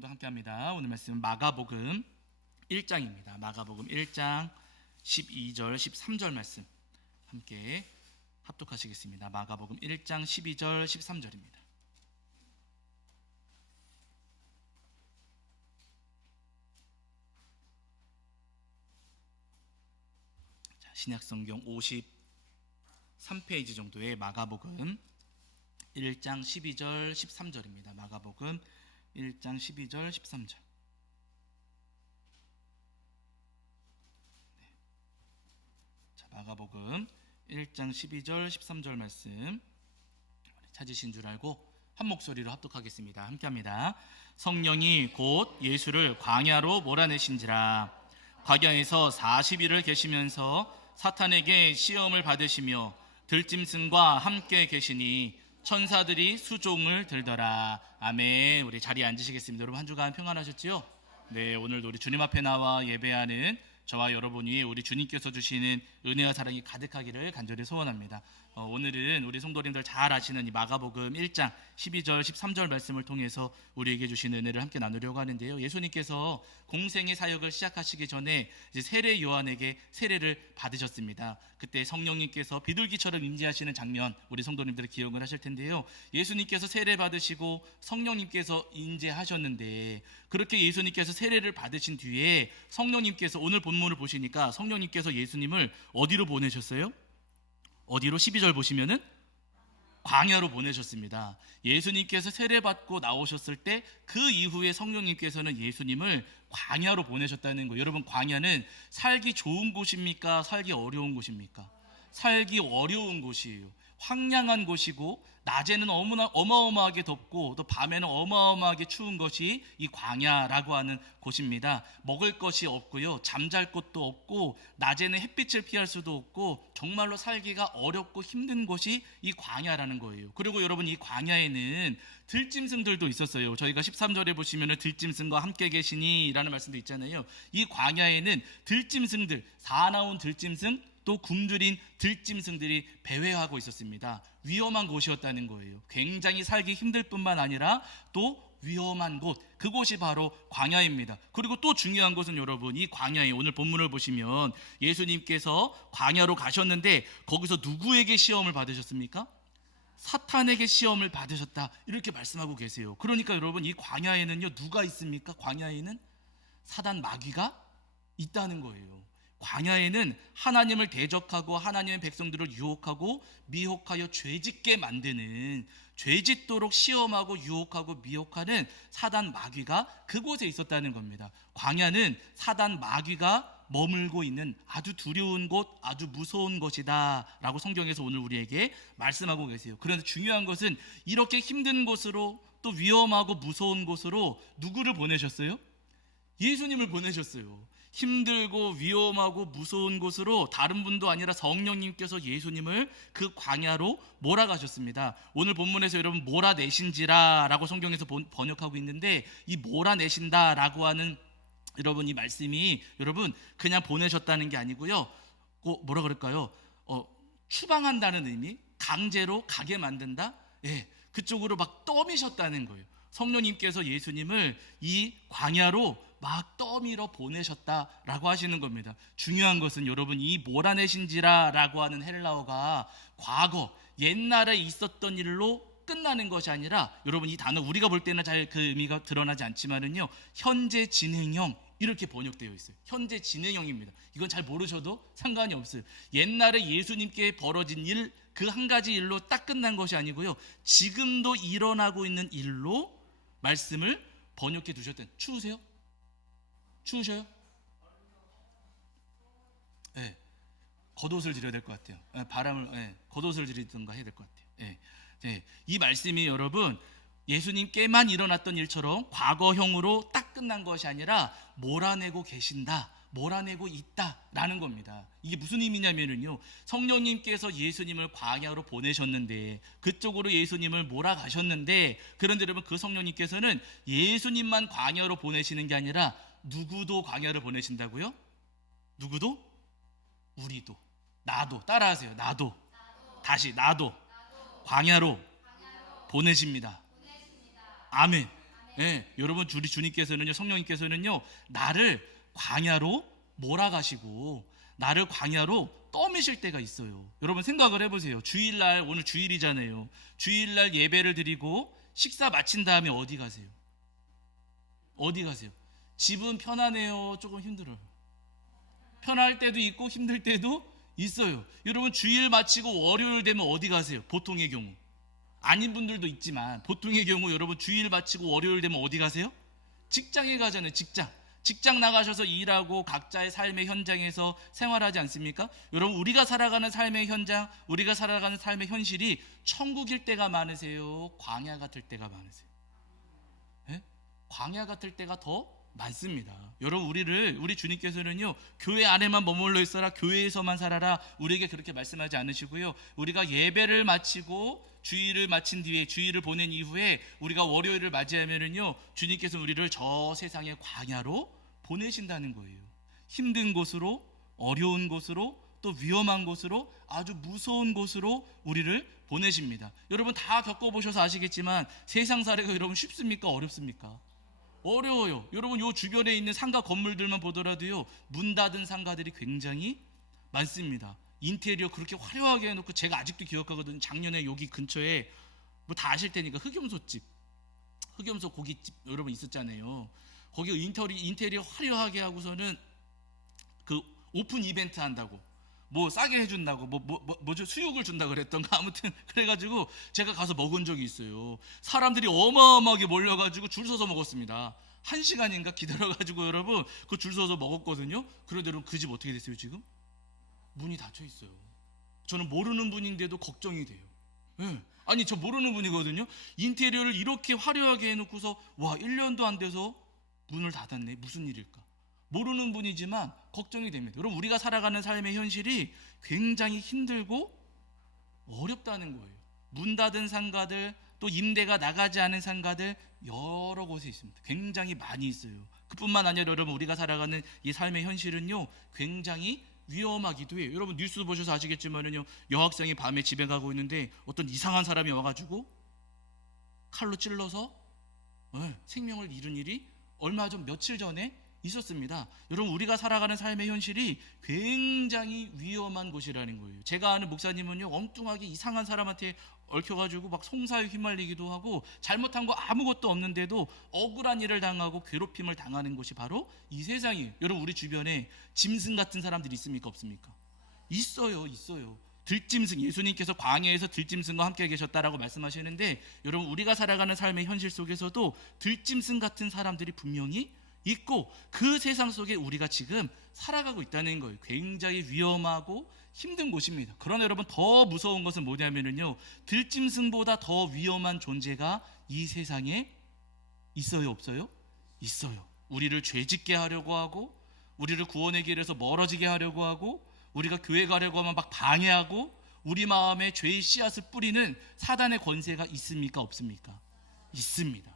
성도 함께합니다. 오늘 말씀은 마가복음 1장입니다. 마가복음 1장 12절 13절 말씀 함께 합독하시겠습니다. 마가복음 1장 12절 13절입니다. 신약성경 53페이지 정도의 마가복음 1장 12절 13절입니다. 마가복음 1장 12절 13절. 마가복음 1장 12절 13절 말씀 찾으신 줄 알고 한 목소리로 합독하겠습니다. 함께합니다. 성령이 곧 예수를 광야로 몰아내신지라. 광야에서 40일을 계시면서 사탄에게 시험을 받으시며 들짐승과 함께 계시니 천사들이 수종을 들더라. 아멘. 우리 자리에 앉으시겠습니다. 여러분 한 주간 평안하셨지요? 네, 오늘도 우리 주님 앞에 나와 예배하는 저와 여러분이 우리 주님께서 주시는 은혜와 사랑이 가득하기를 간절히 소원합니다. 오늘은 우리 성도님들 잘 아시는 이 마가복음 1장 12절 13절 말씀을 통해서 우리에게 주신 은혜를 함께 나누려고 하는데요. 예수님께서 공생의 사역을 시작하시기 전에 이제 세례 요한에게 세례를 받으셨습니다. 그때 성령님께서 비둘기처럼 임재하시는 장면 우리 성도님들이 기억을 하실 텐데요. 예수님께서 세례 받으시고 성령님께서 임재하셨는데 그렇게 예수님께서 세례를 받으신 뒤에 성령님께서 오늘 본문을 보시니까 성령님께서 예수님을 어디로 보내셨어요? 어디로? 12절 보시면은 광야로 보내셨습니다. 예수님께서 세례받고 나오셨을 때 그 이후에 성령님께서는 예수님을 광야로 보내셨다는 거예요. 여러분, 광야는 살기 좋은 곳입니까? 살기 어려운 곳입니까? 살기 어려운 곳이에요. 황량한 곳이고 낮에는 어마어마하게 덥고 또 밤에는 어마어마하게 추운 것이 이 광야라고 하는 곳입니다. 먹을 것이 없고요, 잠잘 곳도 없고 낮에는 햇빛을 피할 수도 없고 정말로 살기가 어렵고 힘든 곳이 이 광야라는 거예요. 그리고 여러분, 이 광야에는 들짐승들도 있었어요. 저희가 13절에 보시면 들짐승과 함께 계시니 라는 말씀도 있잖아요. 이 광야에는 들짐승들, 사나운 들짐승, 또 굶주린 들짐승들이 배회하고 있었습니다. 위험한 곳이었다는 거예요. 굉장히 살기 힘들 뿐만 아니라 또 위험한 곳, 그곳이 바로 광야입니다. 그리고 또 중요한 것은 여러분, 이 광야에 오늘 본문을 보시면 예수님께서 광야로 가셨는데 거기서 누구에게 시험을 받으셨습니까? 사탄에게 시험을 받으셨다, 이렇게 말씀하고 계세요. 그러니까 여러분, 이 광야에는요 누가 있습니까? 광야에는 사단 마귀가 있다는 거예요. 광야에는 하나님을 대적하고 하나님의 백성들을 유혹하고 미혹하여 죄짓게 만드는, 죄짓도록 시험하고 유혹하고 미혹하는 사단 마귀가 그곳에 있었다는 겁니다. 광야는 사단 마귀가 머물고 있는 아주 두려운 곳, 아주 무서운 곳이다 라고 성경에서 오늘 우리에게 말씀하고 계세요. 그런데 중요한 것은 이렇게 힘든 곳으로, 또 위험하고 무서운 곳으로 누구를 보내셨어요? 예수님을 보내셨어요. 힘들고 위험하고 무서운 곳으로 다른 분도 아니라 성령님께서 예수님을 그 광야로 몰아가셨습니다. 오늘 본문에서 여러분 몰아내신지라 라고 성경에서 번역하고 있는데, 이 몰아내신다 라고 하는 여러분 이 말씀이 여러분 그냥 보내셨다는 게 아니고요, 뭐라 그럴까요? 추방한다는 의미, 강제로 가게 만든다, 그쪽으로 막 떠미셨다는 거예요. 성령님께서 예수님을 이 광야로 막 떠밀어 보내셨다라고 하시는 겁니다. 중요한 것은 여러분, 이 몰아내신지라라고 하는 헬라어가 과거 옛날에 있었던 일로 끝나는 것이 아니라, 여러분 이 단어 우리가 볼 때는 잘 그 의미가 드러나지 않지만은요, 현재 진행형 이렇게 번역되어 있어요. 현재 진행형입니다. 이건 잘 모르셔도 상관이 없어요. 옛날에 예수님께 벌어진 일, 그 한 가지 일로 딱 끝난 것이 아니고요, 지금도 일어나고 있는 일로 말씀을 번역해 두셨던. 추우세요? 추우셔요? 네. 겉옷을 드려야 될 것 같아요. 바람을, 겉옷을 드리든가 해야 될 것 같아요. 이 말씀이 여러분 예수님께만 일어났던 일처럼 과거형으로 딱 끝난 것이 아니라 몰아내고 계신다, 몰아내고 있다라는 겁니다. 이게 무슨 의미냐면요, 성령님께서 예수님을 광야로 보내셨는데, 그쪽으로 예수님을 몰아가셨는데, 그런데 여러분 그 성령님께서는 예수님만 광야로 보내시는 게 아니라 누구도 광야를 보내신다고요? 누구도? 우리도, 나도. 따라하세요. 나도. 다시, 나도 광야로 보내십니다. 아멘. 예, 여러분 우리 주님께서는요, 성령님께서는요, 나를 광야로 몰아가시고 나를 광야로 떠미실 때가 있어요. 여러분 생각을 해보세요. 주일날, 오늘 주일이잖아요. 주일날 예배를 드리고 식사 마친 다음에 어디 가세요? 어디 가세요? 집은 편하네요, 조금 힘들어요? 편할 때도 있고 힘들 때도 있어요. 여러분 주일 마치고 월요일 되면 어디 가세요? 보통의 경우, 아닌 분들도 있지만 보통의 경우 여러분 주일 마치고 월요일 되면 어디 가세요? 직장에 가잖아요. 직장 나가셔서 일하고 각자의 삶의 현장에서 생활하지 않습니까? 여러분 우리가 살아가는 삶의 현장, 우리가 살아가는 삶의 현실이 천국일 때가 많으세요? 광야 같을 때가 많으세요? 예? 광야 같을 때가 더 많습니다. 여러분 우리 주님께서는요, 교회 안에만 머물러 있어라, 교회에서만 살아라, 우리에게 그렇게 말씀하지 않으시고요, 우리가 예배를 마치고 주일을 마친 뒤에, 주일을 보낸 이후에 우리가 월요일을 맞이하면은요, 주님께서 우리를 저 세상의 광야로 보내신다는 거예요. 힘든 곳으로, 어려운 곳으로, 또 위험한 곳으로, 아주 무서운 곳으로 우리를 보내십니다. 여러분 다 겪어보셔서 아시겠지만 세상 살이가 여러분 쉽습니까? 어렵습니까? 어려워요. 여러분 요 주변에 있는 상가 건물들만 보더라도요, 문 닫은 상가들이 굉장히 많습니다. 인테리어 그렇게 화려하게 해놓고, 제가 아직도 기억하거든요. 작년에 여기 근처에 뭐 다 아실 테니까 흑염소 고깃집 여러분 있었잖아요. 거기 인테리어 화려하게 하고서는 그 오픈 이벤트 한다고, 뭐 싸게 해준다고, 뭐죠, 수육을 준다 그랬던가, 아무튼 그래가지고 제가 가서 먹은 적이 있어요. 사람들이 어마어마하게 몰려가지고 줄 서서 먹었습니다. 1시간인가 기다려가지고 여러분 그 줄 서서 먹었거든요. 그런데 여러분 그 집 어떻게 됐어요? 지금 문이 닫혀 있어요. 저는 모르는 분인데도 걱정이 돼요. 예. 아니 저 모르는 분이거든요. 인테리어를 이렇게 화려하게 해놓고서 와 1년도 안 돼서 문을 닫았네. 무슨 일일까? 모르는 분이지만 걱정이 됩니다. 여러분 우리가 살아가는 삶의 현실이 굉장히 힘들고 어렵다는 거예요. 문 닫은 상가들, 또 임대가 나가지 않은 상가들 여러 곳에 있습니다. 굉장히 많이 있어요. 그뿐만 아니라 여러분 우리가 살아가는 이 삶의 현실은요, 굉장히 위험하기도 해요. 여러분 뉴스 보셔서 아시겠지만은요, 여학생이 밤에 집에 가고 있는데 어떤 이상한 사람이 와가지고 칼로 찔러서 생명을 잃은 일이 얼마 전 며칠 전에 있었습니다. 여러분 우리가 살아가는 삶의 현실이 굉장히 위험한 곳이라는 거예요. 제가 아는 목사님은요, 엉뚱하게 이상한 사람한테 얽혀가지고 막 송사에 휘말리기도 하고 잘못한 거 아무것도 없는데도 억울한 일을 당하고 괴롭힘을 당하는 곳이 바로 이 세상이에요. 여러분 우리 주변에 짐승 같은 사람들이 있습니까? 없습니까? 있어요. 들짐승, 예수님께서 광야에서 들짐승과 함께 계셨다라고 말씀하시는데, 여러분 우리가 살아가는 삶의 현실 속에서도 들짐승 같은 사람들이 분명히 있고, 그 세상 속에 우리가 지금 살아가고 있다는 거예요. 굉장히 위험하고 힘든 곳입니다. 그러나 여러분 더 무서운 것은 뭐냐면요, 들짐승보다 더 위험한 존재가 이 세상에 있어요, 없어요? 있어요. 우리를 죄짓게 하려고 하고, 우리를 구원의 길에서 멀어지게 하려고 하고, 우리가 교회 가려고 하면 막 방해하고, 우리 마음에 죄의 씨앗을 뿌리는 사단의 권세가 있습니까? 없습니까? 있습니다.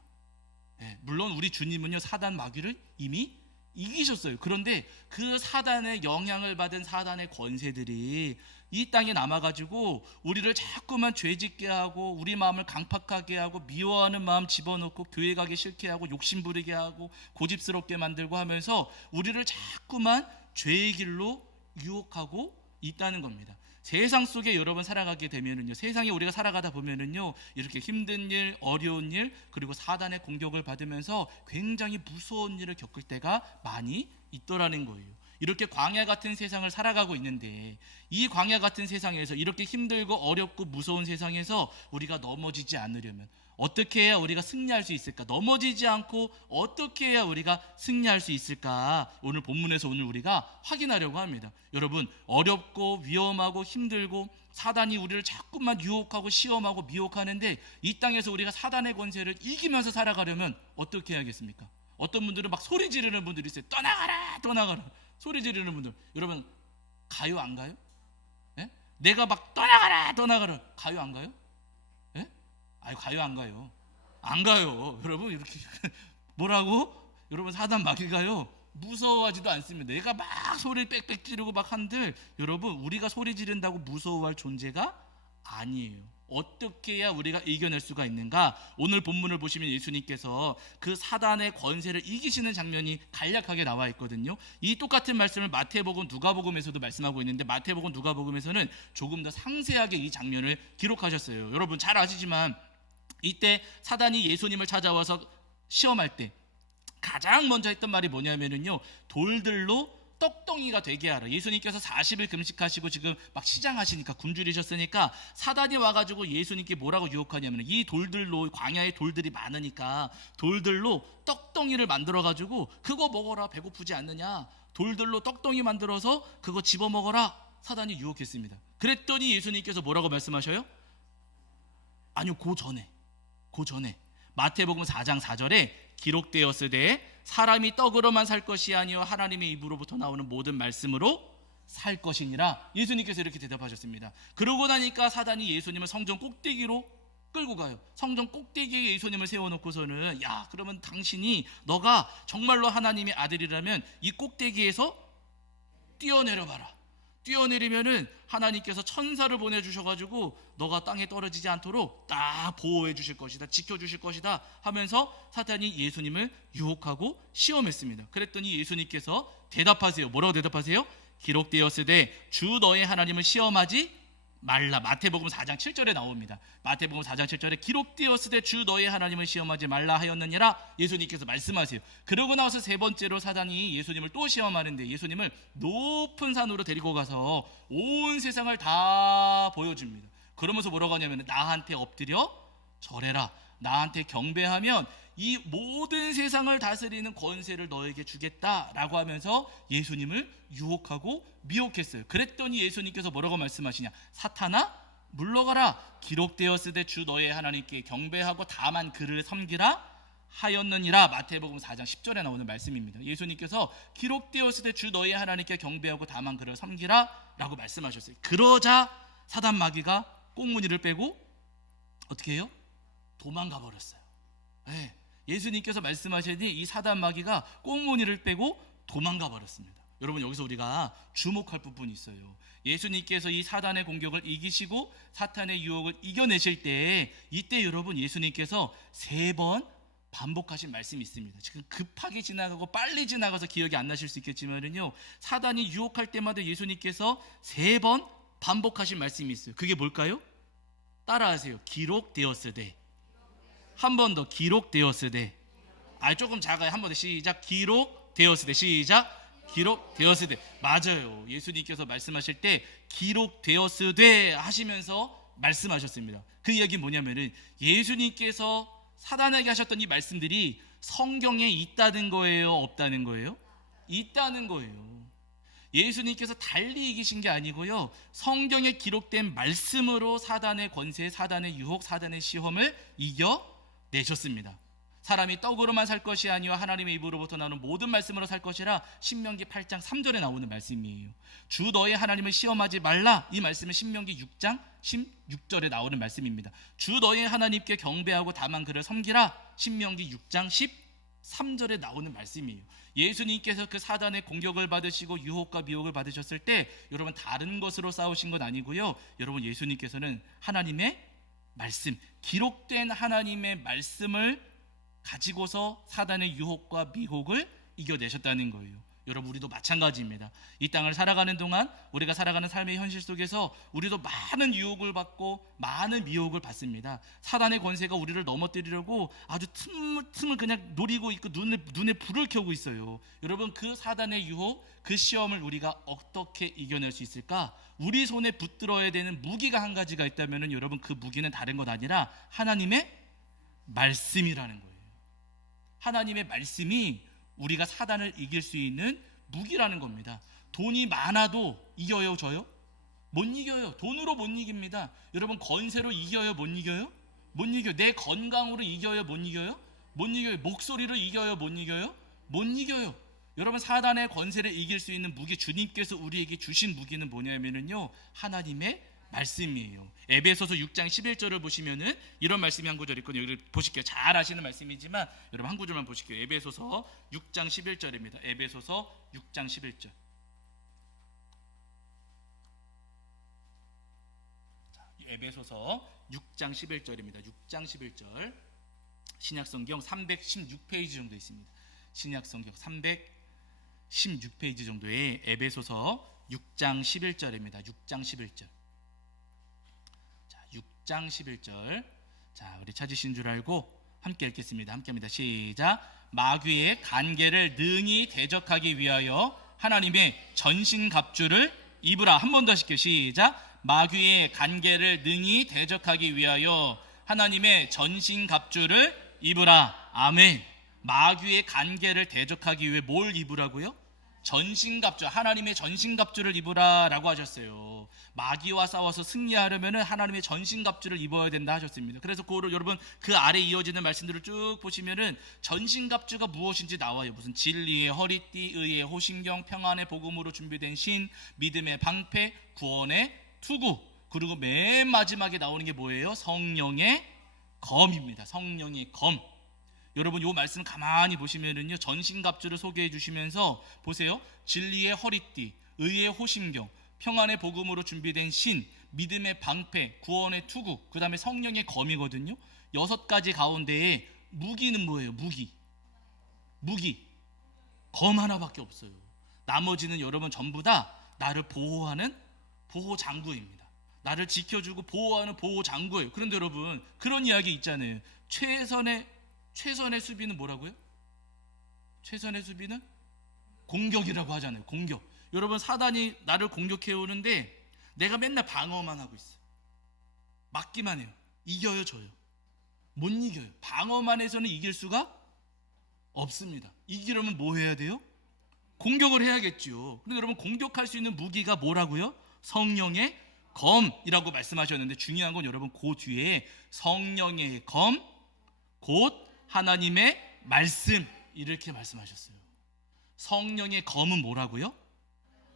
네, 물론 우리 주님은요, 사단 마귀를 이미 이기셨어요. 그런데 그 사단의 영향을 받은 사단의 권세들이 이 땅에 남아가지고 우리를 자꾸만 죄짓게 하고, 우리 마음을 강팍하게 하고, 미워하는 마음 집어넣고, 교회 가기 싫게 하고, 욕심 부리게 하고, 고집스럽게 만들고 하면서 우리를 자꾸만 죄의 길로 유혹하고 있다는 겁니다. 세상 속에 여러분 살아가게 되면은요, 세상에 우리가 살아가다 보면은요, 이렇게 힘든 일, 어려운 일, 그리고 사단의 공격을 받으면서 굉장히 무서운 일을 겪을 때가 많이 있더라는 거예요. 이렇게 광야 같은 세상을 살아가고 있는데, 이 광야 같은 세상에서, 이렇게 힘들고 어렵고 무서운 세상에서 우리가 넘어지지 않으려면 어떻게 해야 우리가 승리할 수 있을까? 넘어지지 않고 어떻게 해야 우리가 승리할 수 있을까? 오늘 본문에서 오늘 우리가 확인하려고 합니다. 여러분, 어렵고 위험하고 힘들고 사단이 우리를 자꾸만 유혹하고 시험하고 미혹하는데, 이 땅에서 우리가 사단의 권세를 이기면서 살아가려면 어떻게 해야겠습니까? 어떤 분들은 막 소리 지르는 분들이 있어요. 떠나가라 소리 지르는 분들. 여러분 가요 안 가요? 예? 내가 막 떠나가라 가요 안 가요? 예? 아유, 가요 안 가요? 안 가요. 여러분 이렇게 뭐라고? 여러분 사단 마귀가요 무서워하지도 않습니다. 내가 막 소리 빽빽 지르고 막 한들, 여러분 우리가 소리 지른다고 무서워할 존재가 아니에요. 어떻게 해야 우리가 이겨낼 수가 있는가? 오늘 본문을 보시면 예수님께서 그 사단의 권세를 이기시는 장면이 간략하게 나와 있거든요. 이 똑같은 말씀을 마태복음, 누가복음에서도 말씀하고 있는데 마태복음, 누가복음에서는 조금 더 상세하게 이 장면을 기록하셨어요. 여러분 잘 아시지만 이때 사단이 예수님을 찾아와서 시험할 때 가장 먼저 했던 말이 뭐냐면요, 돌들로 떡덩이가 되게 하라. 예수님께서 40일 금식하시고 지금 막 시장하시니까 굶주리셨으니까 사단이 와가지고 예수님께 뭐라고 유혹하냐면, 이 돌들로, 광야에 돌들이 많으니까 돌들로 떡덩이를 만들어가지고 그거 먹어라, 배고프지 않느냐, 돌들로 떡덩이 만들어서 그거 집어 먹어라, 사단이 유혹했습니다. 그랬더니 예수님께서 뭐라고 말씀하셔요? 아니요, 그 전에 마태복음 4장 4절에 기록되었으되 사람이 떡으로만 살 것이 아니요 하나님의 입으로부터 나오는 모든 말씀으로 살 것이니라. 예수님께서 이렇게 대답하셨습니다. 그러고 나니까 사단이 예수님을 성전 꼭대기로 끌고 가요. 성전 꼭대기에 예수님을 세워놓고서는, 야, 그러면 당신이, 너가 정말로 하나님의 아들이라면 이 꼭대기에서 뛰어내려봐라. 뛰어내리면은 하나님께서 천사를 보내주셔가지고 너가 땅에 떨어지지 않도록 딱 보호해 주실 것이다, 지켜주실 것이다 하면서 사탄이 예수님을 유혹하고 시험했습니다. 그랬더니 예수님께서 대답하세요. 뭐라고 대답하세요? 기록되었으되 주 너의 하나님을 시험하지 말라. 마태복음 4장 7절에 나옵니다. 마태복음 4장 7절에 기록되었으되 주 너의 하나님을 시험하지 말라 하였느니라. 예수님께서 말씀하세요. 그러고 나서 세 번째로 사단이 예수님을 또 시험하는데 예수님을 높은 산으로 데리고 가서 온 세상을 다 보여줍니다. 그러면서 뭐라고 하냐면, 나한테 엎드려 절해라, 나한테 경배하면 이 모든 세상을 다스리는 권세를 너에게 주겠다라고 하면서 예수님을 유혹하고 미혹했어요. 그랬더니 예수님께서 뭐라고 말씀하시냐? 사탄아 물러가라. 기록되었으되 주 너의 하나님께 경배하고 다만 그를 섬기라 하였느니라. 마태복음 4장 10절에 나오는 말씀입니다. 예수님께서 기록되었으되 주 너의 하나님께 경배하고 다만 그를 섬기라 라고 말씀하셨어요. 그러자 사단 마귀가 꽁무니를 빼고 어떻게 해요? 도망가 버렸어요. 네. 예수님께서 말씀하시니 이 사단 마귀가 꽁무니를 빼고 도망가 버렸습니다. 여러분, 여기서 우리가 주목할 부분이 있어요. 예수님께서 이 사단의 공격을 이기시고 사탄의 유혹을 이겨내실 때, 이때 여러분 예수님께서 3번 반복하신 말씀이 있습니다. 지금 급하게 지나가고 빨리 지나가서 기억이 안 나실 수 있겠지만요, 사단이 유혹할 때마다 예수님께서 3번 반복하신 말씀이 있어요. 그게 뭘까요? 따라하세요. 기록되었으되. 한 번 더. 기록되었으되. 조금 작아요. 한 번 더. 시작. 기록되었으되. 시작. 기록되었으되. 맞아요. 예수님께서 말씀하실 때 기록되었으되 하시면서 말씀하셨습니다. 그 이야기는 뭐냐면은, 예수님께서 사단에게 하셨던 이 말씀들이 성경에 있다는 거예요, 없다는 거예요? 있다는 거예요. 예수님께서 달리 이기신 게 아니고요, 성경에 기록된 말씀으로 사단의 권세, 사단의 유혹, 사단의 시험을 이겨내셨습니다. 사람이 떡으로만 살 것이 아니요 하나님의 입으로부터 나오는 모든 말씀으로 살 것이라. 신명기 8장 3절에 나오는 말씀이에요. 주 너의 하나님을 시험하지 말라. 이 말씀은 신명기 6장 16절에 나오는 말씀입니다. 주 너의 하나님께 경배하고 다만 그를 섬기라. 신명기 6장 13절에 나오는 말씀이에요. 예수님께서 그 사단의 공격을 받으시고 유혹과 미혹을 받으셨을 때 여러분 다른 것으로 싸우신 건 아니고요, 여러분 예수님께서는 하나님의 말씀, 기록된 하나님의 말씀을 가지고서 사단의 유혹과 미혹을 이겨내셨다는 거예요. 여러분, 우리도 마찬가지입니다. 이 땅을 살아가는 동안, 우리가 살아가는 삶의 현실 속에서 우리도 많은 유혹을 받고 많은 미혹을 받습니다. 사단의 권세가 우리를 넘어뜨리려고 아주 틈을 그냥 노리고 있고 눈에 불을 켜고 있어요. 여러분, 그 사단의 유혹, 그 시험을 우리가 어떻게 이겨낼 수 있을까? 우리 손에 붙들어야 되는 무기가 한 가지가 있다면 여러분, 그 무기는 다른 것 아니라 하나님의 말씀이라는 거예요. 하나님의 말씀이 우리가 사단을 이길 수 있는 무기라는 겁니다. 돈이 많아도 이겨요, 져요? 못 이겨요. 돈으로 못 이깁니다. 여러분, 권세로 이겨요, 못 이겨요? 못 이겨요. 내 건강으로 이겨요, 못 이겨요? 못 이겨요. 목소리로 이겨요, 못 이겨요? 못 이겨요. 여러분, 사단의 권세를 이길 수 있는 무기, 주님께서 우리에게 주신 무기는 뭐냐면요, 하나님의 말씀이에요. 에베소서 6장 11절을 보시면은 이런 말씀이 한 구절 있거든요. 여기 보실게요. 잘 아시는 말씀이지만 여러분 한 구절만 보실게요. 에베소서 6장 11절입니다. 에베소서 6장 11절. 에베소서 6장 11절입니다. 6장 11절. 신약성경 316페이지 정도 있습니다. 신약성경 316페이지 정도의 에베소서 6장 11절입니다. 6장 11절. 자, 6장 11절. 자, 우리 찾으신 줄 알고 함께 읽겠습니다. 함께 합니다. 시작. 마귀의 간계를 능히 대적하기 위하여 하나님의 전신갑주를 입으라. 한 번 더 하실게요. 시작. 마귀의 간계를 능히 대적하기 위하여 하나님의 전신갑주를 입으라. 아멘. 마귀의 간계를 대적하기 위해 뭘 입으라고요? 전신갑주, 하나님의 전신갑주를 입으라라고 하셨어요. 마귀와 싸워서 승리하려면 하나님의 전신갑주를 입어야 된다 하셨습니다. 그래서 그거를 여러분 그 아래 이어지는 말씀들을 쭉 보시면은 전신갑주가 무엇인지 나와요. 무슨 진리의 허리띠, 의의 호신경, 평안의 복음으로 준비된 신, 믿음의 방패, 구원의 투구, 그리고 맨 마지막에 나오는 게 뭐예요? 성령의 검입니다. 성령의 검. 여러분 이 말씀 가만히 보시면은요, 전신갑주를 소개해 주시면서 보세요. 진리의 허리띠, 의의 호신경, 평안의 복음으로 준비된 신, 믿음의 방패, 구원의 투구, 그 다음에 성령의 검이거든요. 6가지 가운데에 무기는 뭐예요? 무기. 검 하나밖에 없어요. 나머지는 여러분 전부 다 나를 보호하는 보호 장구입니다. 나를 지켜주고 보호하는 보호 장구예요. 그런데 여러분 그런 이야기 있잖아요. 최선의 수비는 뭐라고요? 최선의 수비는 공격이라고 하잖아요. 공격. 여러분 사단이 나를 공격해 오는데 내가 맨날 방어만 하고 있어요. 막기만 해요. 이겨요, 져요? 못 이겨요. 방어만 해서는 이길 수가 없습니다. 이기려면 뭐 해야 돼요? 공격을 해야겠죠. 근데 여러분 공격할 수 있는 무기가 뭐라고요? 성령의 검이라고 말씀하셨는데 중요한 건 여러분 그 뒤에 성령의 검 곧 하나님의 말씀 이렇게 말씀하셨어요. 성령의 검은 뭐라고요?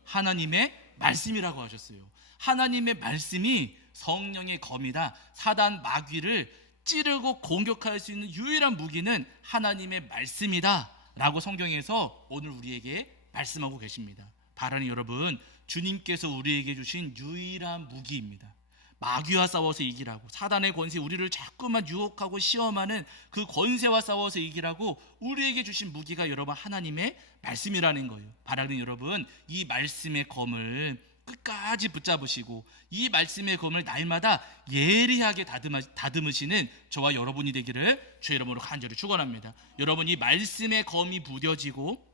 하나님의 말씀이라고 하셨어요. 하나님의 말씀이 성령의 검이다. 사단 마귀를 찌르고 공격할 수 있는 유일한 무기는 하나님의 말씀이다 라고 성경에서 오늘 우리에게 말씀하고 계십니다. 바라니 여러분, 주님께서 우리에게 주신 유일한 무기입니다. 마귀와 싸워서 이기라고, 사단의 권세, 우리를 자꾸만 유혹하고 시험하는 그 권세와 싸워서 이기라고 우리에게 주신 무기가 여러분 하나님의 말씀이라는 거예요. 바라는 여러분, 이 말씀의 검을 끝까지 붙잡으시고 이 말씀의 검을 날마다 예리하게 다듬으시는 저와 여러분이 되기를 주의 이름으로 간절히 축원합니다. 여러분 이 말씀의 검이 무뎌지고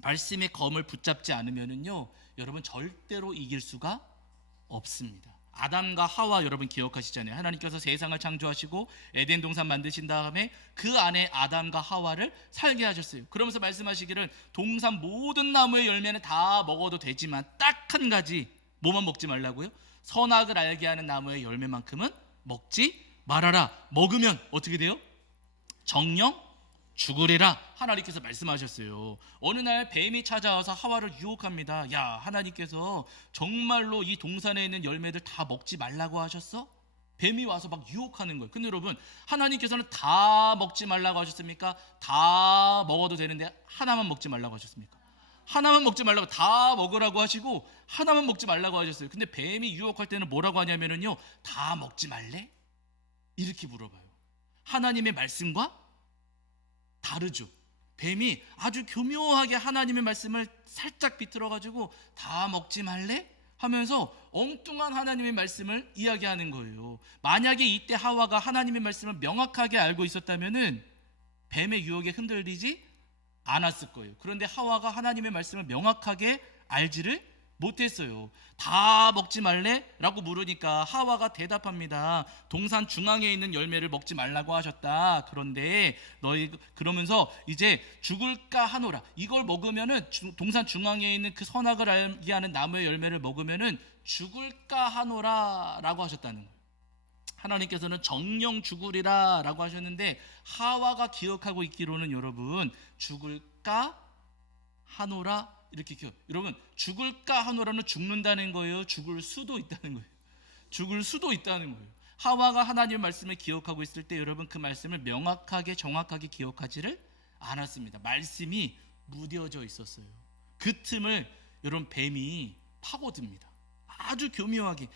말씀의 검을 붙잡지 않으면은요, 여러분 절대로 이길 수가 없습니다. 아담과 하와 여러분 기억하시잖아요. 하나님께서 세상을 창조하시고 에덴 동산 만드신 다음에 그 안에 아담과 하와를 살게 하셨어요. 그러면서 말씀하시기를 동산 모든 나무의 열매는 다 먹어도 되지만 딱 한 가지 뭐만 먹지 말라고요? 선악을 알게 하는 나무의 열매만큼은 먹지 말아라. 먹으면 어떻게 돼요? 정령 죽으리라 하나님께서 말씀하셨어요. 어느 날 뱀이 찾아와서 하와를 유혹합니다. 야, 하나님께서 정말로 이 동산에 있는 열매들 다 먹지 말라고 하셨어? 뱀이 와서 막 유혹하는 거예요. 근데 여러분 하나님께서는 다 먹지 말라고 하셨습니까? 다 먹어도 되는데 하나만 먹지 말라고 하셨습니까? 하나만 먹지 말라고, 다 먹으라고 하시고 하나만 먹지 말라고 하셨어요. 근데 뱀이 유혹할 때는 뭐라고 하냐면요, 다 먹지 말래? 이렇게 물어봐요. 하나님의 말씀과 다르죠. 뱀이 아주 교묘하게 하나님의 말씀을 살짝 비틀어가지고 다 먹지 말래? 하면서 엉뚱한 하나님의 말씀을 이야기하는 거예요. 만약에 이때 하와가 하나님의 말씀을 명확하게 알고 있었다면은 뱀의 유혹에 흔들리지 않았을 거예요. 그런데 하와가 하나님의 말씀을 명확하게 알지를 못했어요. 다 먹지 말래? 라고 물으니까 하와가 대답합니다. 동산 중앙에 있는 열매를 먹지 말라고 하셨다. 그런데 너희 그러면서 이제 죽을까 하노라. 이걸 먹으면은 동산 중앙에 있는 그 선악을 알게 하는 나무의 열매를 먹으면은 죽을까 하노라 라고 하셨다는 거예요. 하나님께서는 정령 죽으리라 라고 하셨는데 하와가 기억하고 있기로는 여러분 죽을까 하노라 이렇게 기억. 여러분 죽을까 하노라는 죽는다는 거예요? 죽을 수도 있다는 거예요? 죽을 수도 있다는 거예요. 하와가 하나님의 말씀을 기억하고 있을 때 여러분 그 말씀을 명확하게 정확하게 기억하지를 않았습니다. 말씀이 무뎌져 있었어요. 그 틈을 여러분 뱀이 파고듭니다. 아주 교묘하게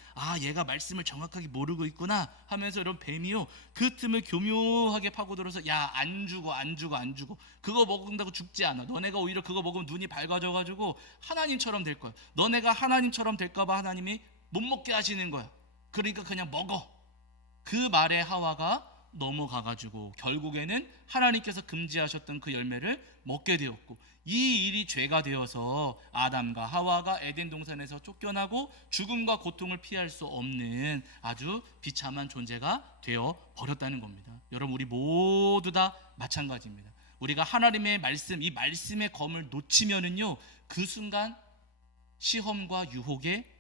얘가 말씀을 정확하게 모르고 있구나 하면서 이런 뱀이요 그 틈을 교묘하게 파고들어서 야 안 죽어 안 죽어 안 죽어 그거 먹는다고 죽지 않아 너네가 오히려 그거 먹으면 눈이 밝아져 가지고 하나님처럼 될 거야 너네가 하나님처럼 될까 봐 하나님이 못 먹게 하시는 거야 그러니까 그냥 먹어 그 말에 하와가 넘어가가지고 결국에는 하나님께서 금지하셨던 그 열매를 먹게 되었고 이 일이 죄가 되어서 아담과 하와가 에덴 동산에서 쫓겨나고 죽음과 고통을 피할 수 없는 아주 비참한 존재가 되어 버렸다는 겁니다. 여러분 우리 모두 다 마찬가지입니다. 우리가 하나님의 말씀 이 말씀의 검을 놓치면은요 그 순간 시험과 유혹에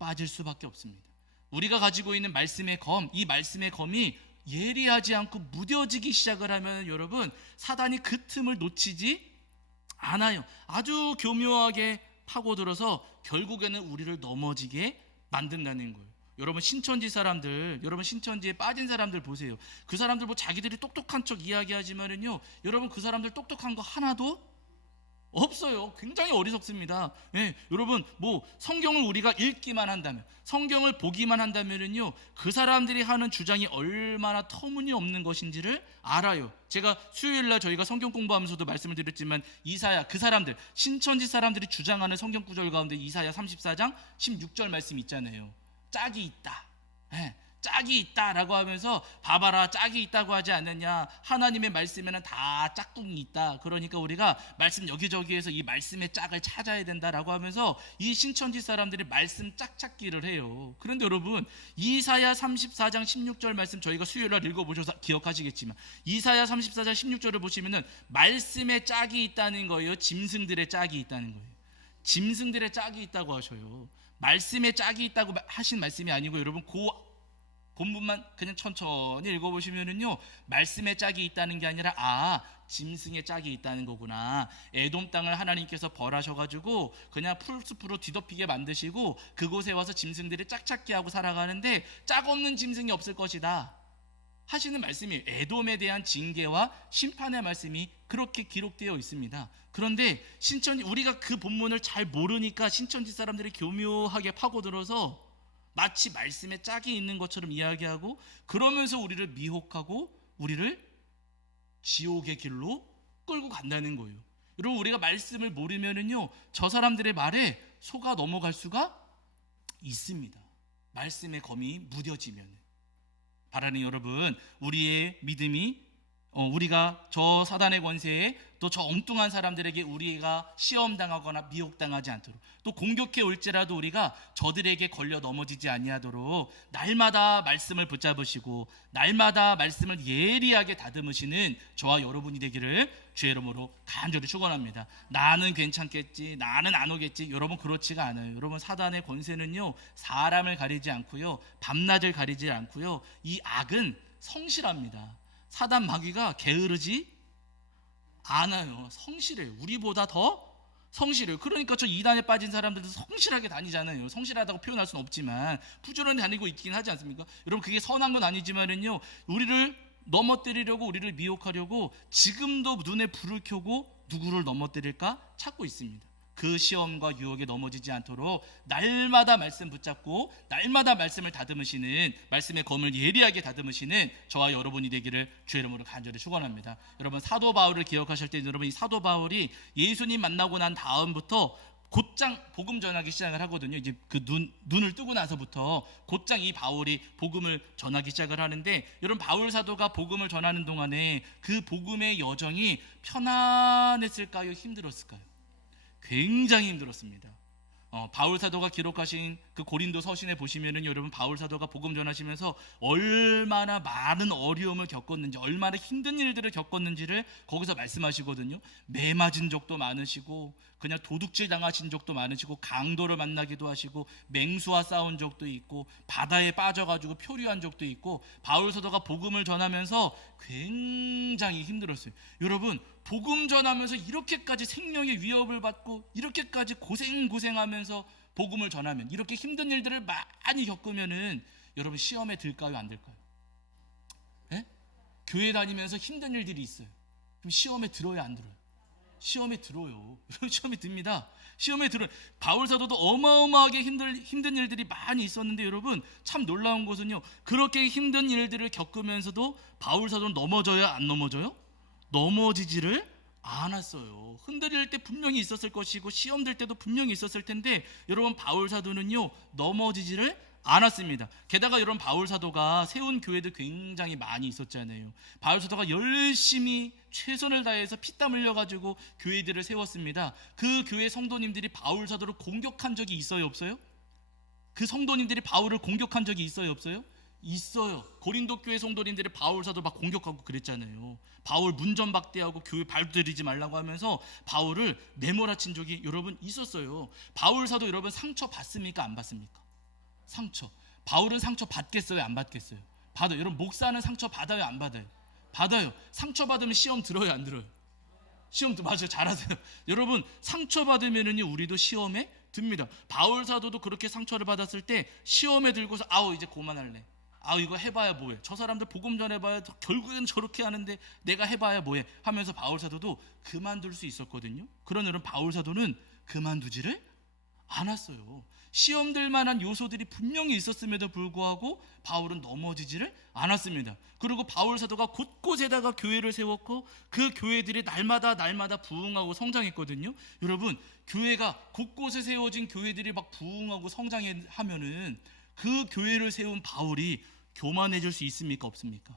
빠질 수밖에 없습니다. 우리가 가지고 있는 말씀의 검, 이 말씀의 검이 예리하지 않고 무뎌지기 시작을 하면 여러분 사단이 그 틈을 놓치지 않아요. 아주 교묘하게 파고들어서 결국에는 우리를 넘어지게 만든다는 거예요. 여러분 신천지 사람들, 여러분 신천지에 빠진 사람들 보세요. 그 사람들 뭐 자기들이 똑똑한 척 이야기하지만은요, 여러분 그 사람들 똑똑한 거 하나도 없어요. 굉장히 어리석습니다. 여러분 뭐 성경을 우리가 읽기만 한다면 성경을 보기만 한다면은요 그 사람들이 하는 주장이 얼마나 터무니없는 것인지를 알아요. 제가 수요일날 저희가 성경 공부하면서도 말씀을 드렸지만 이사야 그 사람들 신천지 사람들이 주장하는 성경 구절 가운데 이사야 34장 16절 말씀 있잖아요. 짝이 있다. 짝이 있다라고 하면서 봐봐라 짝이 있다고 하지 않느냐 하나님의 말씀에는 다 짝꿍이 있다 그러니까 우리가 말씀 여기저기에서 이 말씀의 짝을 찾아야 된다라고 하면서 이 신천지 사람들이 말씀 짝찾기를 해요. 그런데 여러분 이사야 34장 16절 말씀 저희가 수요일날 읽어보셔서 기억하시겠지만 이사야 34장 16절을 보시면은 말씀의 짝이 있다는 거예요. 짐승들의 짝이 있다는 거예요. 짐승들의 짝이 있다고 하셔요. 말씀의 짝이 있다고 하신 말씀이 아니고 여러분 본문만 그냥 천천히 읽어보시면은요 말씀의 짝이 있다는 게 아니라 짐승의 짝이 있다는 거구나. 에돔 땅을 하나님께서 벌하셔가지고 그냥 풀숲으로 뒤덮이게 만드시고 그곳에 와서 짐승들이 짝찾기 하고 살아가는데 짝 없는 짐승이 없을 것이다 하시는 말씀이에요. 에돔에 대한 징계와 심판의 말씀이 그렇게 기록되어 있습니다. 그런데 우리가 그 본문을 잘 모르니까 신천지 사람들이 교묘하게 파고들어서 마치 말씀에 짝이 있는 것처럼 이야기하고 그러면서 우리를 미혹하고 우리를 지옥의 길로 끌고 간다는 거예요. 여러분 우리가 말씀을 모르면은요 저 사람들의 말에 속아 넘어갈 수가 있습니다. 말씀의 검이 무뎌지면 바라는 여러분 우리의 믿음이 우리가 저 사단의 권세에 또 저 엉뚱한 사람들에게 우리가 시험당하거나 미혹당하지 않도록 또 공격해 올지라도 우리가 저들에게 걸려 넘어지지 아니하도록 날마다 말씀을 붙잡으시고 날마다 말씀을 예리하게 다듬으시는 저와 여러분이 되기를 주의 이름으로 간절히 축원합니다. 나는 괜찮겠지 나는 안 오겠지 여러분 그렇지가 않아요. 여러분 사단의 권세는요 사람을 가리지 않고요 밤낮을 가리지 않고요 이 악은 성실합니다. 사단 마귀가 게으르지 않아요. 성실해요. 우리보다 더 성실해요. 그러니까 저 이단에 빠진 사람들도 성실하게 다니잖아요. 성실하다고 표현할 수는 없지만 부지런히 다니고 있긴 하지 않습니까? 여러분 그게 선한 건 아니지만은요 우리를 넘어뜨리려고 우리를 미혹하려고 지금도 눈에 불을 켜고 누구를 넘어뜨릴까 찾고 있습니다. 그 시험과 유혹에 넘어지지 않도록 날마다 말씀 붙잡고 날마다 말씀을 다듬으시는 말씀의 검을 예리하게 다듬으시는 저와 여러분이 되기를 주의 이름으로 간절히 축원합니다. 여러분 사도 바울을 기억하실 때 여러분 이 사도 바울이 예수님 만나고 난 다음부터 곧장 복음 전하기 시작을 하거든요. 이제 그 눈을 뜨고 나서부터 곧장 이 바울이 복음을 전하기 시작을 하는데 여러분 바울 사도가 복음을 전하는 동안에 그 복음의 여정이 편안했을까요? 힘들었을까요? 굉장히 힘들었습니다. 바울 사도가 기록하신 그 고린도 서신에 보시면은 여러분 바울 사도가 복음 전하시면서 얼마나 많은 어려움을 겪었는지 얼마나 힘든 일들을 겪었는지를 거기서 말씀하시거든요. 매 맞은 적도 많으시고 그냥 도둑질 당하신 적도 많으시고 강도를 만나기도 하시고 맹수와 싸운 적도 있고 바다에 빠져가지고 표류한 적도 있고 바울 사도가 복음을 전하면서 굉장히 힘들었어요. 여러분 복음 전하면서 이렇게까지 생명의 위협을 받고 이렇게까지 고생하면서 복음을 전하면 이렇게 힘든 일들을 많이 겪으면은 여러분 시험에 들까요 안 들까요? 교회 다니면서 힘든 일들이 있어요. 그럼 시험에 들어야 안 들어요? 시험에 들어요. 시험에 듭니다. 시험에 들어. 바울 사도도 어마어마하게 힘든 일들이 많이 있었는데 여러분 참 놀라운 것은요. 그렇게 힘든 일들을 겪으면서도 바울 사도는 넘어져요, 안 넘어져요? 넘어지지를 않았어요. 흔들릴 때 분명히 있었을 것이고 시험 들 때도 분명히 있었을 텐데 여러분 바울 사도는요 넘어지지를 않았습니다. 게다가 여러분 바울 사도가 세운 교회도 굉장히 많이 있었잖아요. 바울 사도가 열심히 최선을 다해서 피땀 흘려가지고 교회들을 세웠습니다. 그 교회 성도님들이 바울 사도를 공격한 적이 있어요, 없어요? 그 성도님들이 바울을 공격한 적이 있어요, 없어요? 있어요. 고린도 교회 성도님들이 바울 사도 막 공격하고 그랬잖아요. 바울 문전박대하고 교회 발들이지 말라고 하면서 바울을 내몰아친 적이 여러분 있었어요. 바울 사도 여러분 상처 받습니까, 안 받습니까? 상처. 바울은 상처 받겠어요, 안 받겠어요? 받아요. 여러분 목사는 상처 받아요, 안 받아요? 받아요. 상처 받으면 시험 들어요, 안 들어요? 시험 맞아요. 잘하세요. 여러분 상처 받으면은요 우리도 시험에 듭니다. 바울 사도도 그렇게 상처를 받았을 때 시험에 들고서 아우 이제 그만할래. 아우 이거 해봐야 뭐해. 저 사람들 복음 전해봐야 결국엔 저렇게 하는데 내가 해봐야 뭐해 하면서 바울 사도도 그만둘 수 있었거든요. 그런 여러분 바울 사도는 그만두지를 않았어요. 시험 들 만한 요소들이 분명히 있었음에도 불구하고 바울은 넘어지지를 않았습니다. 그리고 바울 사도가 곳곳에다가 교회를 세웠고 그 교회들이 날마다 부흥하고 성장했거든요. 여러분 교회가 곳곳에 세워진 교회들이 막 부흥하고 성장하면은 그 교회를 세운 바울이 교만해질 수 있습니까, 없습니까?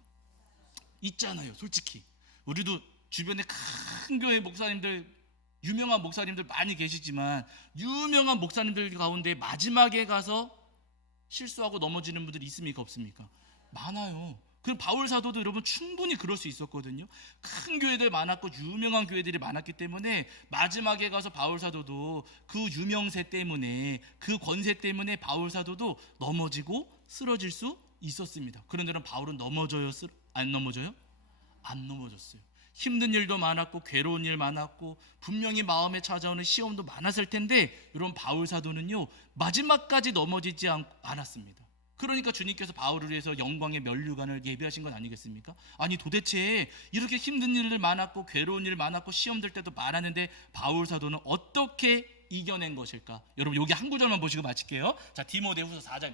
있잖아요. 솔직히 우리도 주변에 큰 교회 목사님들 유명한 목사님들 많이 계시지만 유명한 목사님들 가운데 마지막에 가서 실수하고 넘어지는 분들이 있습니까, 없습니까? 많아요. 그럼 바울 사도도 여러분 충분히 그럴 수 있었거든요. 큰 교회들 많았고 유명한 교회들이 많았기 때문에 마지막에 가서 바울 사도도 그 유명세 때문에 그 권세 때문에 바울 사도도 넘어지고 쓰러질 수 있었습니다. 그런데 바울은 넘어져요, 안 넘어져요? 안 넘어졌어요. 힘든 일도 많았고 괴로운 일 많았고 분명히 마음에 찾아오는 시험도 많았을 텐데 여러분 바울 사도는요 마지막까지 넘어지지 않았습니다. 그러니까 주님께서 바울을 위해서 영광의 면류관을 예비하신 건 아니겠습니까? 아니 도대체 이렇게 힘든 일들 많았고 괴로운 일 많았고 시험 들 때도 많았는데 바울 사도는 어떻게 이겨낸 것일까? 여러분 여기 한 구절만 보시고 마칠게요. 자 디모데후서 4장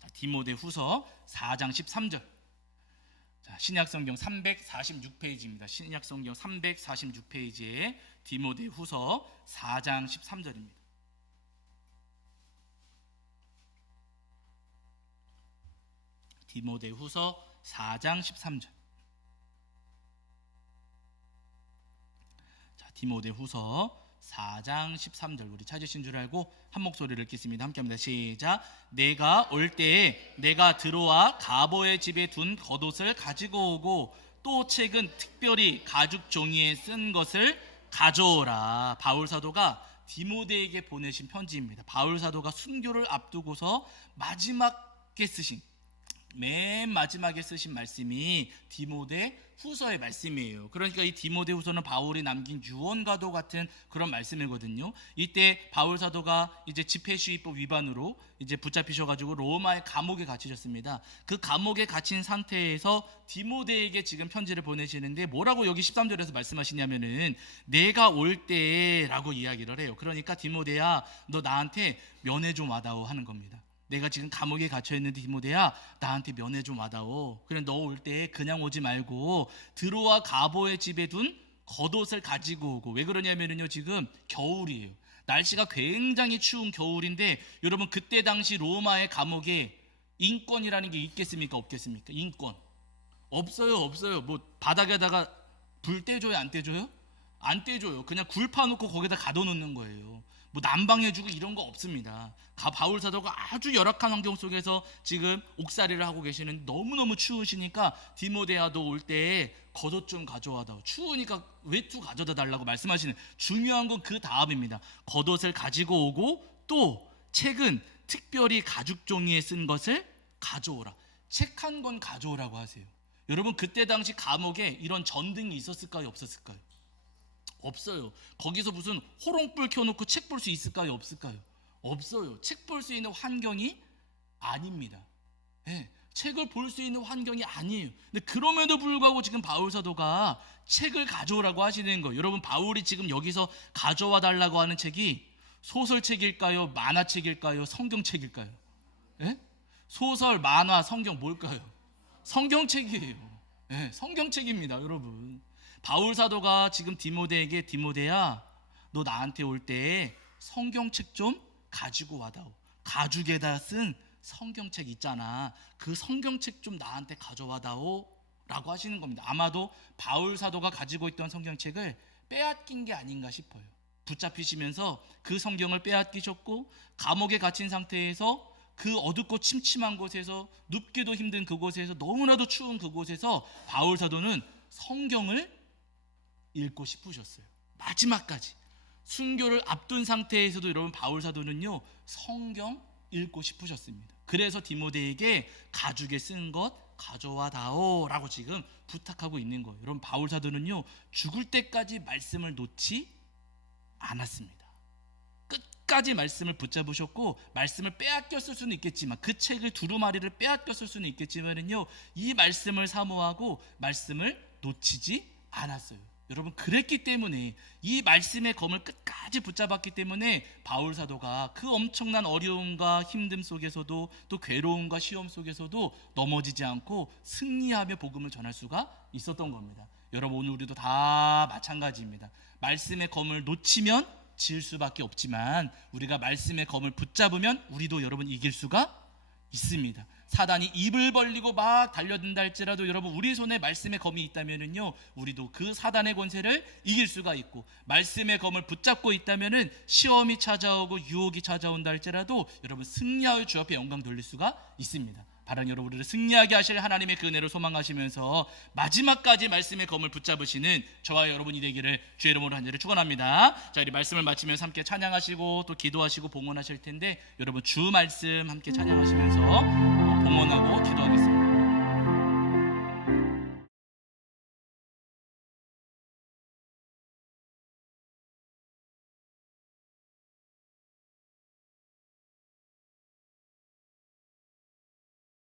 자 디모데후서 4장 13절. 자, 신약성경 346페이지입니다. 신약성경 346페이지에 디모데후서 4장 13절입니다. 디모데후서 4장 13절. 자, 디모데후서 4장 13절 우리 찾으신 줄 알고 한 목소리를 읽겠습니다. 함께합니다. 시작. 내가 올 때에 내가 들어와 가보의 집에 둔 겉옷을 가지고 오고 또 책은 특별히 가죽 종이에 쓴 것을 가져오라. 바울 사도가 디모데에게 보내신 편지입니다. 바울 사도가 순교를 앞두고서 맨 마지막에 쓰신 말씀이 디모데 후서의 말씀이에요. 그러니까 이 디모데 후서는 바울이 남긴 유언과도 같은 그런 말씀이거든요. 이때 바울 사도가 이제 집회시위법 위반으로 이제 붙잡히셔가지고 로마의 감옥에 갇히셨습니다. 그 감옥에 갇힌 상태에서 디모데에게 지금 편지를 보내시는데 뭐라고 여기 13절에서 말씀하시냐면은 내가 올 때라고 이야기를 해요. 그러니까 디모데야 너 나한테 면회 좀 와다오 하는 겁니다. 내가 지금 감옥에 갇혀있는데 디모데야 나한테 면회 좀 와다오. 그래 너 올 때 그냥 오지 말고 들어와 가보의 집에 둔 겉옷을 가지고 오고. 왜 그러냐면요 지금 겨울이에요. 날씨가 굉장히 추운 겨울인데 여러분 그때 당시 로마의 감옥에 인권이라는 게 있겠습니까, 없겠습니까? 인권 없어요. 뭐 바닥에다가 불 떼줘요, 안 떼줘요? 안 떼줘요. 그냥 굴 파놓고 거기다 가둬놓는 거예요. 뭐 난방해주고 이런 거 없습니다. 바울 사도가 아주 열악한 환경 속에서 지금 옥살이를 하고 계시는 너무너무 추우시니까 디모데야 너 올 때 겉옷 좀 가져와다. 추우니까 외투 가져다 달라고 말씀하시는 중요한 건 그 다음입니다. 겉옷을 가지고 오고 또 책은 특별히 가죽 종이에 쓴 것을 가져오라. 책 한 권 가져오라고 하세요. 여러분 그때 당시 감옥에 이런 전등이 있었을까요, 없었을까요? 없어요. 거기서 무슨 호롱불 켜놓고 책 볼 수 있을까요, 없을까요? 없어요. 책 볼 수 있는 환경이 아닙니다. 네. 책을 볼 수 있는 환경이 아니에요. 근데 그럼에도 불구하고 지금 바울 사도가 책을 가져오라고 하시는 거예요. 여러분, 바울이 지금 여기서 가져와 달라고 하는 책이 소설책일까요? 만화책일까요? 성경책일까요? 예? 소설, 만화, 성경 뭘까요? 성경책이에요. 예, 성경책입니다, 여러분. 바울 사도가 지금 디모데에게, 디모데야, 너 나한테 올 때 성경책 좀 가지고 와다오. 가죽에다 쓴 성경책 있잖아. 그 성경책 좀 나한테 가져와다오 라고 하시는 겁니다. 아마도 바울 사도가 가지고 있던 성경책을 빼앗긴 게 아닌가 싶어요. 붙잡히시면서 그 성경을 빼앗기셨고, 감옥에 갇힌 상태에서 그 어둡고 침침한 곳에서, 눕기도 힘든 그곳에서, 너무나도 추운 그곳에서 바울 사도는 성경을 읽고 싶으셨어요. 마지막까지 순교를 앞둔 상태에서도 여러분, 바울 사도는요, 성경 읽고 싶으셨습니다. 그래서 디모데에게 가죽에 쓴 것 가져와 다오 라고 지금 부탁하고 있는 거예요. 여러분, 바울 사도는요, 죽을 때까지 말씀을 놓지 않았습니다. 끝까지 말씀을 붙잡으셨고, 말씀을 빼앗겼을 수는 있겠지만, 그 책을 두루마리를 빼앗겼을 수는 있겠지만은요, 이 말씀을 사모하고 말씀을 놓치지 않았어요. 여러분, 그랬기 때문에, 이 말씀의 검을 끝까지 붙잡았기 때문에 바울 사도가 그 엄청난 어려움과 힘듦 속에서도, 또 괴로움과 시험 속에서도 넘어지지 않고 승리하며 복음을 전할 수가 있었던 겁니다. 여러분, 오늘 우리도 다 마찬가지입니다. 말씀의 검을 놓치면 질 수밖에 없지만, 우리가 말씀의 검을 붙잡으면 우리도 여러분 이길 수가 있습니다. 사단이 입을 벌리고 막 달려든다 할지라도 여러분, 우리 손에 말씀의 검이 있다면은요, 우리도 그 사단의 권세를 이길 수가 있고, 말씀의 검을 붙잡고 있다면은 시험이 찾아오고 유혹이 찾아온다 할지라도 여러분, 승리하여 주 앞에 영광 돌릴 수가 있습니다. 바로 여러분, 우리를 승리하게 하실 하나님의 그 은혜를 소망하시면서 마지막까지 말씀의 검을 붙잡으시는 저와 여러분이 되기를 주의 이름으로 간절히 축원합니다. 자, 우리 말씀을 마치면서 함께 찬양하시고 또 기도하시고 봉헌하실 텐데, 여러분 주 말씀 함께 찬양하시면서 봉헌하고 기도하겠습니다.